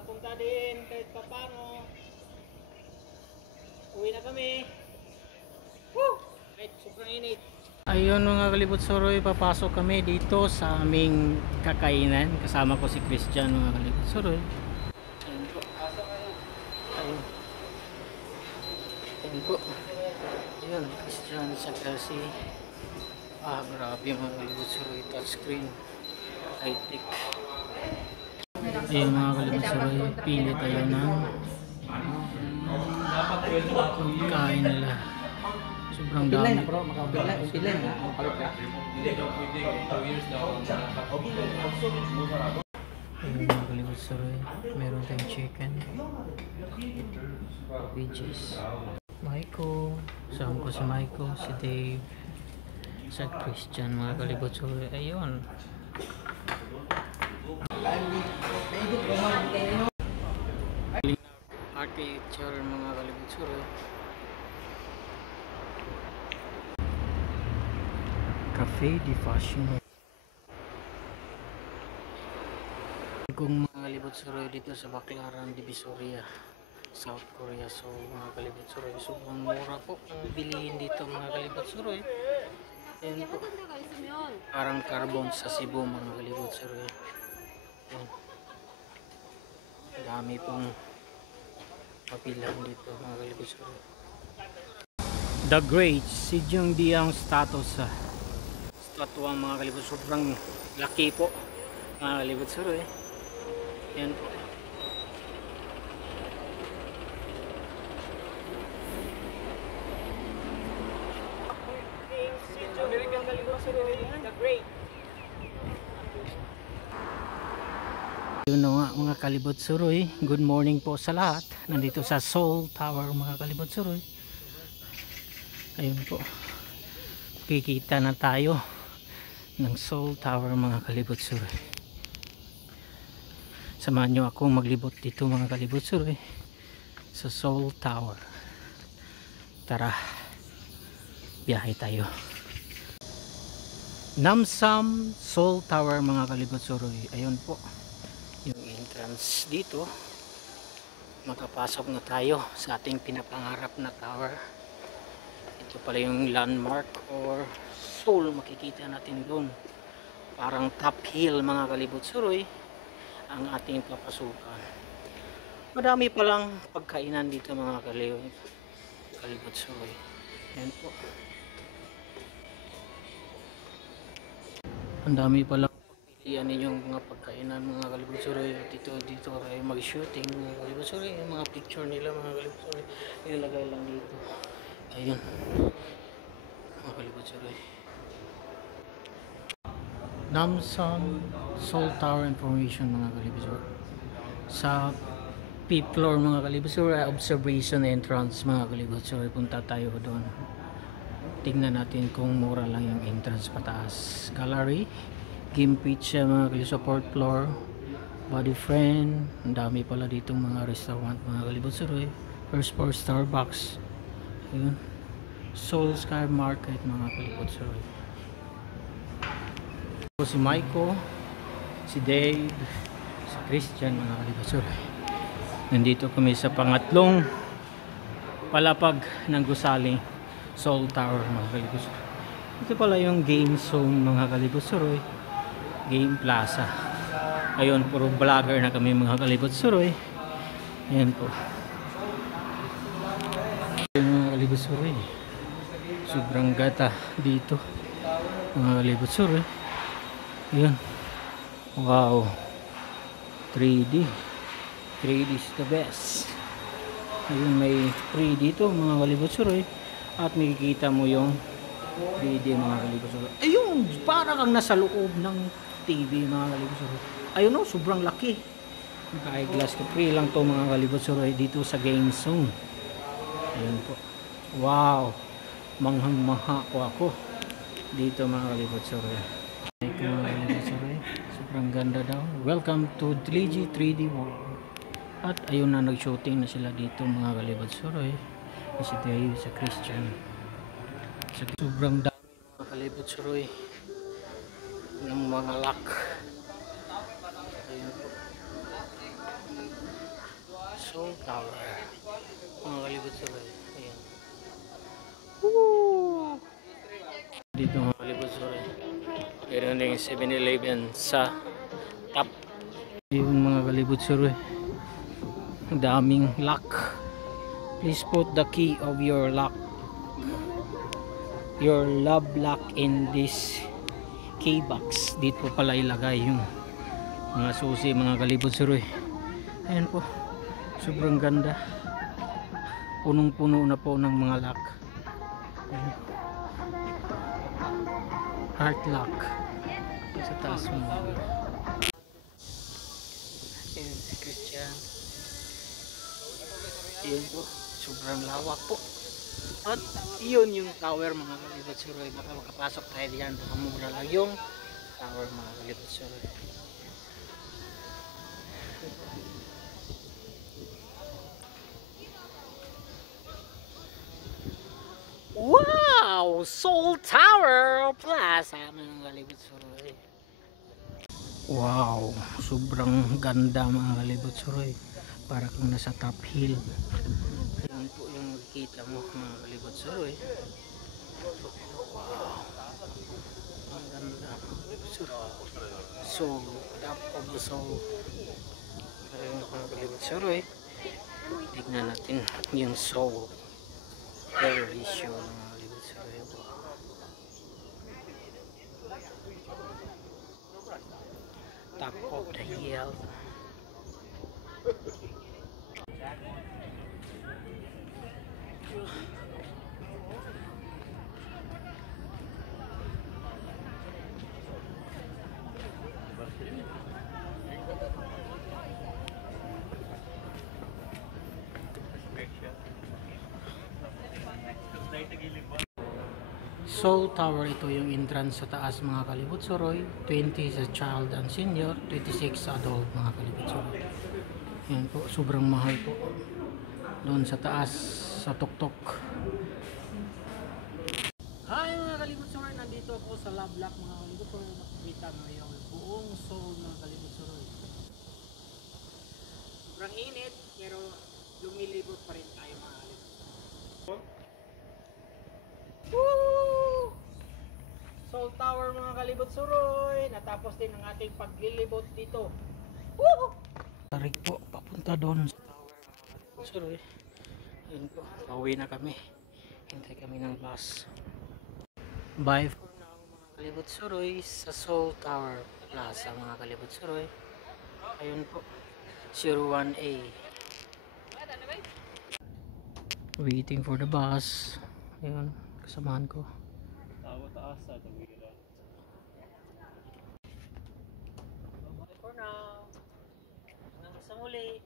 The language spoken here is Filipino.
nakapunta din kahit papano. Uwi na kami. Woo! Kahit sobrang init. Ayun mga kalibot suroy, papasok kami dito sa aming kakainan. Kasama ko si Christian mga kalibot suroy. Ayun po. Ayun. Ayun po. Ayun, Christian saka si grabe mga kalibot suroy, touchscreen, high-tech. Ayun mga kalibot suroy, pili tayo ng kain nila. Sobrang dami. Bro, makapilay na. Makalit ka. Ayun mga kalibot suroy, meron tayong chicken, veggies. Maiko, saan ko si Maiko, si Dave, sa Christian mga kalibot suroy. Ayun. Architecture mga kalibot suroy. Cafe de Fashion. Kung mga kalibot suroy dito sa Baclaran, Divisoria, South Korea. So mga kalibot suroy, sobrang mura po ang bilihin dito mga kalibot suroy. Ayan po, parang carbon sa Cebu mga kalibot suroy. Ayan, dami pong papilan dito mga kalibot suroy. The Great Si Jung Diang status statwa mga kalibot, sobrang laki po mga kalibot suroy. Ayan po. Yun na nga mga kalibot suroy, good morning po sa lahat. Nandito sa Seoul Tower mga kalibot suroy. Ayun po, kikita na tayo ng Seoul Tower mga kalibot suroy. Samahan nyo ako maglibot dito mga kalibot suroy sa Seoul Tower. Tara, biyahe tayo. Namsam Seoul Tower mga kalibot suroy. Ayun po yung entrance dito. Makapasok na tayo sa ating pinapangarap na tower. Ito pala yung landmark or Seoul, makikita natin doon. Parang top hill mga kalibot suroy ang ating papasukan. Madami palang pagkainan dito mga kalibot suroy. Ayan po. Ang dami palang pagpilian ninyong mga pagkainan mga kalibot suroy. Dito kayo mag-shooting mga kalibot suroy. Yung mga picture nila mga kalibot suroy, ilalagay lang dito. Ayun mga kalibot suroy. Namsam Seoul Tower information mga kalibot suroy. Sa fifth floor mga kalibot suroy, observation entrance mga kalibot suroy. Punta tayo doon. Tingnan natin kung mura lang yung entrance pataas. Gallery, game pizza mga kalibot, support floor, body friend. Ang dami pala ditong mga restaurant mga kalibot suroy. First floor Starbucks. Ayun, Seoul Sky Market mga kalibot suroy. Si Maiko, si Dave, si Christian mga kalibot suroy. Nandito kami sa pangatlong palapag ng gusaling Seoul Tower mga kalibot suroy. Ito pala yung game zone mga kalibot suroy, game plaza. Ayun, puro vlogger na kami mga kalibot suroy. Ayan po mga kalibot suroy, sobrang gata dito mga kalibot suroy. Ayan, wow, 3D is the best. Ayun, may 3D dito mga kalibot suroy. At makikita mo yung 3D mga kalibot suroy. Ayun, para kang nasa loob ng TV mga kalibot suroy. Ayun o, sobrang laki. Naka-eyeglass ko. Free lang to mga kalibot suroy dito sa game zone. Ayun po. Wow, manghang-maha ko ako dito mga kalibot suroy. Mga kalibot suroy, sobrang ganda daw. Welcome to Dligi 3D World. At ayun na, nag-shooting na sila dito mga kalibot suroy. Si Dave, sa Christian. Sobrang dami mga kalibot suroy ng mga lock. Ayun po. Suroy. Meron din 7-Eleven sa top. Yung mga kalibot suroy. Ang daming lock. Please put the key of your lock, your love lock in this key box. Dito pala ilagay yung mga susi, mga kalibot suroy. Ayan po, sobrang ganda. Punong-puno na po ng mga lock. Ayan. Heart lock sa taas mo. Ayan si Christian. Ayan po, sobrang lawak po. At yun yung tower, mga kalibot suroy. Baka makapasok tayo diyan, baka mura lang yung tower, mga kalibot suroy. Wow! Seoul Tower Plaza, mga kalibot suroy. Wow! Sobrang ganda, mga kalibot suroy. Para kang nasa top hill. Ayan po yung makikita mo, mga kalibot suroy. Wow! Ang ganda. Seoul, top of the Seoul. Ayan, mga kalibot suroy. Tignan natin yung Seoul. Very sure, mga kalibot suroy. Top of the hill. Seoul Tower, ito yung entrance sa taas, mga kalibot suroy. 20 sa child and senior, 26 sa adult, mga kalibot suroy. Yan po, sobrang mahal po. Doon sa taas, sa tuktok. Hi mga kalibot suroy, nandito ako sa Love Lock, mga kalibot suroy. Nakikita mo yung buong Seoul, mga kalibot suroy. Sobrang init, pero lumilibot pa rin tayo, mga kalibot suroy. Woo! Seoul Tower, mga kalibot suroy. Natapos din ang ating paglilibot dito. Woo! Tarik po, papunta doon sa tower, mga kalibot suroy. Ayun po, pauwi na kami. Hintay kami ng bus. Bye for now, mga kalibot suroy, sa Seoul Tower Plaza, mga kalibot suroy. Ayun po, 01A. Waiting for the bus. Ayun, kasamahan ko. Bye for now. Hanggang sa muli.